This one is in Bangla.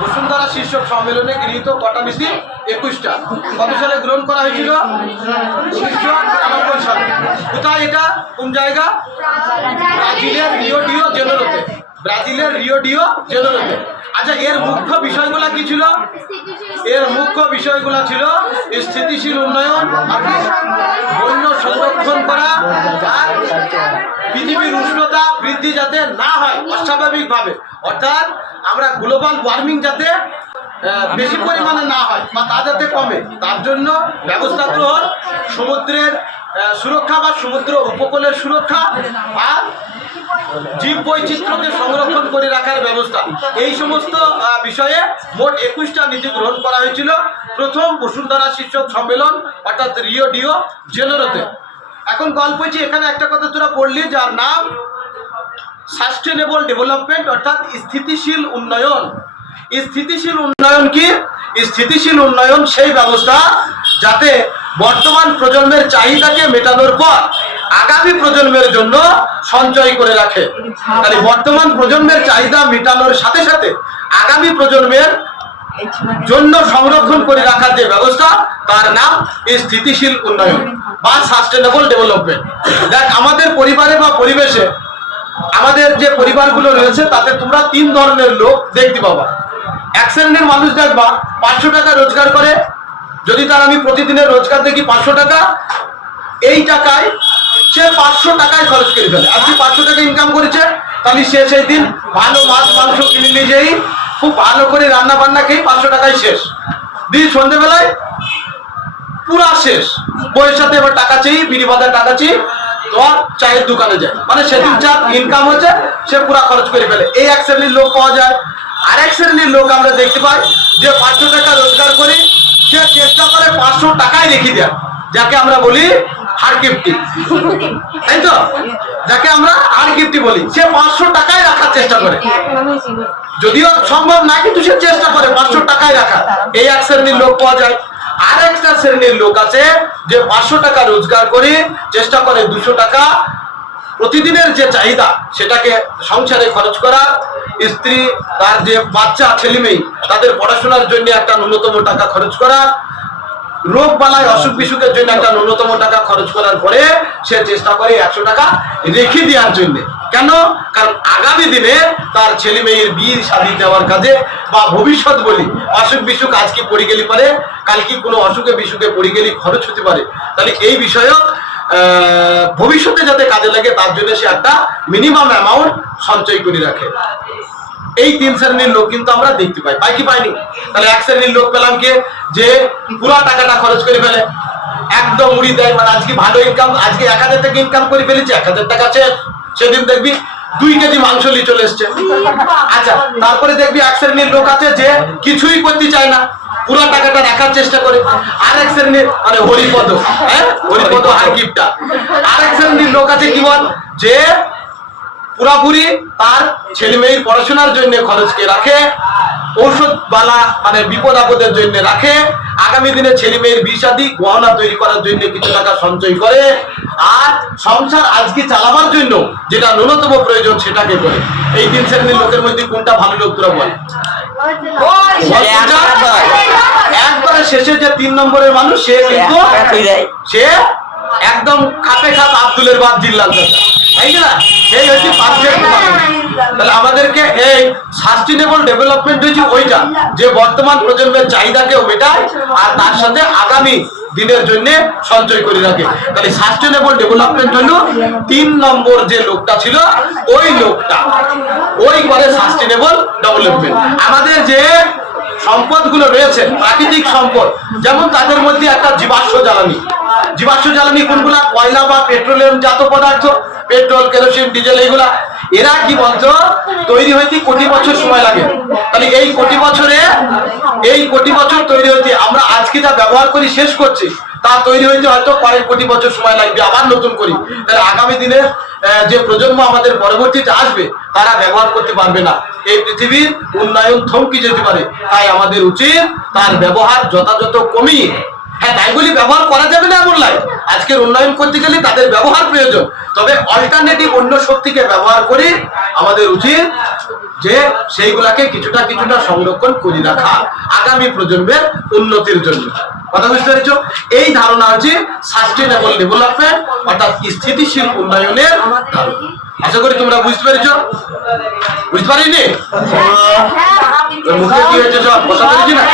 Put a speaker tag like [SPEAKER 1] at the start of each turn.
[SPEAKER 1] বসুন্ধরা শীর্ষক সম্মেলনে গৃহীত কটা নীতি একুশটা। কত সালে গ্রহণ করা হয়েছিল? উনিশশো কোথায় এটা? কোন জায়গা? ব্রাজিলের রিও ডিও জেনেরোতে। ব্রাজিলের রিও ডিও জেনেরোতে আচ্ছা এর মুখ্য বিষয়গুলো কি ছিল এর মুখ্য বিষয়গুলো ছিল স্থিতিশীল উন্নয়ন? বন্য সংরক্ষণ করা আর পৃথিবীর উষ্ণতা বৃদ্ধি যাতে না হয় অস্বাভাবিকভাবে অর্থাৎ আমরা গ্লোবাল ওয়ার্মিং যাতে বেশি পরিমাণে না হয় বা তা যাতে কমে, তার জন্য ব্যবস্থা গ্রহণ, সমুদ্রের সুরক্ষা বা সমুদ্র উপকূলের সুরক্ষা আর জীব বৈচিত্র্যকে সংরক্ষণ করে রাখার ব্যবস্থা। এই সমস্ত বিষয়ে মোট একুশটা নীতি গ্রহণ করা হয়েছিল। প্রথম বসুন্ধরা শীর্ষক সম্মেলন, অর্থাৎ রিও ডিও জেনেরোতে। এখন গল্প হচ্ছে, এখানে একটা কথা তোরা পড়লি যার নাম সাস্টেনেবল ডেভেলপমেন্ট, অর্থাৎ স্থিতিশীল উন্নয়ন। স্থিতিশীল উন্নয়ন কি? স্থিতিশীল উন্নয়ন সেই ব্যবস্থা যাতে বর্তমান প্রজন্মের চাহিদাকে মেটানোর পর আগামী প্রজন্মের জন্য সঞ্চয় করে রাখে। তাহলে বর্তমান প্রজন্মের চাহিদা মেটানোর সাথে সাথে আগামী প্রজন্মের জন্য সংরক্ষণ করে রাখার যে ব্যবস্থা, তার নাম স্থিতিশীল উন্নয়ন বা সাস্টেনেবল ডেভেলপমেন্ট দেখ, আমাদের পরিবারে বা পরিবেশে আমাদের যে পরিবারগুলো রয়েছে, তাতে তোমরা তিন ধরনের লোক দেখতে পাবা। এক শ্রেণির মানুষ দেখবা, পাঁচশো টাকা রোজগার করে। যদি তার আমি প্রতিদিনের রোজগার দেখি পাঁচশো টাকা, এই টাকায় সে পাঁচশো টাকায় খরচ করে ফেলে। আজকে পাঁচশো টাকা ইনকাম করেছে, তাহলে সে সেই দিন ভালো মাছ, মাংস কিনে নিয়ে যেই খুব ভালো করে রান্না বান্না খেয়ে পাঁচশো টাকায় শেষ। দিন সন্ধেবেলায় পুরা শেষ। সাথে এবার টাকা চেয়ে, বিড়ি টাকা চেয়ে তোমার চায়ের দোকানে যায়। মানে সেদিন যা ইনকাম হচ্ছে সে পুরা খরচ করে ফেলে। এই এক শ্রেণির লোক পাওয়া যায়। আর এক শ্রেণির লোক আমরা দেখতে পাই, যে পাঁচশো টাকা রোজগার করে সে চেষ্টা করে পাঁচশো টাকায় রেখে দেয়। যাকে আমরা বলি হার গিফটি তাই তো? যাকে আমরা হার গিফটি বলি। সে পাঁচশো টাকায় রাখার চেষ্টা করে। যদিও সম্ভব না, কিন্তু সে চেষ্টা করে পাঁচশো টাকায় রাখা এই এক শ্রেণির লোক পাওয়া যায়। আর একটা শ্রেণির লোক আছে যে পাঁচশো টাকা রোজগার করে চেষ্টা করে দুশো টাকা। প্রতিদিনের যে চাহিদা, সেটাকে সংসারে খরচ করা। স্ত্রী, তার যে বাচ্চা, ছেলে মেয়ে, তাদের পড়াশোনার জন্য একটা ন্যূনতম টাকা খরচ করা। রোগ বালায় অসুখ বিসুখের জন্য একটা ন্যূনতম টাকা খরচ করার পরে সে চেষ্টা করে একশো টাকা রেখে দেওয়ার জন্য। কেন? কারণ আগামী দিনে তার ছেলে মেয়ের বিয়ে, শাদি দেওয়ার কাজে বা ভবিষ্যৎ বলি অসুখ বিসুখ আজকে পড়ে গেলে পারে কালকে কোনো অসুখে বিসুখে পড়ে গেলে খরচ হতে পারে? তাহলে এই বিষয়েও ভবিষ্যতে যাতে কাজে লাগে তার জন্য সে একটা মিনিমাম অ্যামাউন্ট সঞ্চয় করে রাখে। এই তিন শ্রেণির লোক কিন্তু আমরা দেখতে পাই। পাই কি পাইনি? তাহলে এক শ্রেণির লোক পেলাম কে? যে পুরা টাকাটা খরচ করে ফেলে। একদম উড়ি দেয়। মানে আজকে ভালো ইনকাম আজকে এক হাজার টাকা ইনকাম করে ফেলেছে, এক হাজার টাকা আছে সেদিন দেখবি দুই কেজি মাংস নিয়ে চলে এসছে। আচ্ছা তারপরে দেখবি এক শ্রেণির লোক আছে যে কিছুই করতে চায় না। পুরো টাকাটা রাখার চেষ্টা করে। আর এক শ্রেণির মানে হরিপদ হ্যাঁ? হরিপদ আর গিফটটা আর এক শ্রেণির লোক আছে কি বল? যে পুরাপুরি তার ছেলে মেয়ের পড়াশোনার জন্য খরচকে রাখে ঔষধ বালা মানে বিপদ আপদের জন্য রাখে আগামী দিনে ছেলে মেয়ের বিষাদি গহনা তৈরি করার জন্য কিছু টাকা সঞ্চয় করে আর সংসার আজকে চালাবার জন্য যেটা ন্যূনতম প্রয়োজন সেটাকে করে। এই তিন শ্রেণির লোকের মধ্যে কোনটা ভালো লোক তোরা বল। একবারে শেষে যে তিন নম্বরের মানুষ সে কিন্তু সে একদম খাপে খাপ আব্দুলের বাদ জিল্লাল তাই না? সেই হচ্ছে পারফেক্ট তাহলে আমাদেরকে এই সাস্টেনেবল ডেভেলপমেন্ট হচ্ছে ওইটা, যে বর্তমান প্রজন্মের চাহিদাকেও মেটায় আর তার সাথে আগামী দিনের জন্য সঞ্চয় করে রাখে। তাহলে সাস্টেনেবল ডেভেলপমেন্ট হলো তিন নম্বর যে লোকটা ছিল, ওই লোকটা। ওই করে সাস্টেনেবল ডেভেলপমেন্ট আমাদের যে সম্পদগুলো রয়েছে, প্রাকৃতিক সম্পদ, যেমন তাদের মধ্যে একটা জীবাশ্ম জ্বালানি। জীবাশ্ম জ্বালানি কোনগুলা? কয়লা বা পেট্রোলিয়াম জাত পদার্থ, পেট্রোল, কেরোসিন, ডিজেল এইগুলা এরা কি বলতো? তৈরি হইতে কোটি বছর সময় লাগে। তাহলে এই কোটি বছরে, এই কোটি বছর তৈরি হইতে আমরা আজকে যা ব্যবহার করি, শেষ করছি। তা তৈরি হইতে হয়তো কয়েক কোটি বছর সময় লাগবে, আবার নতুন করি। তাহলে আগামী দিনে যে প্রজন্ম আমাদের পরবর্তীতে আসবে, তারা ব্যবহার করতে পারবে না। এই পৃথিবীর উন্নয়ন থমকে যেতে পারে। তাই আমাদের উচিত তার ব্যবহার যথাযথ কমিয়ে হ্যাঁ তাই বলি ব্যবহার করা যাবে না এমন নয় আজকের উন্নয়ন করতে গেলে তাদের ব্যবহার প্রয়োজন তবে অল্টারনেটিভ অন্য শক্তিকে ব্যবহার করে আমাদের উচিত যে সেইগুলাকে কিছুটা কিছুটা সংরক্ষণ করে রাখা আগামী প্রজন্মের উন্নতির জন্য কথা বুঝতে পেরেছ এই ধারণা হচ্ছে সাস্টেনেবল ডেভেলপমেন্ট অর্থাৎ স্থিতিশীল উন্নয়নের আশা করি তোমরা বুঝতে পেরেছ বুঝতে পারিনি
[SPEAKER 2] হ্যাঁ
[SPEAKER 1] মুখে কি হয়েছে সব কথা পেরেছি না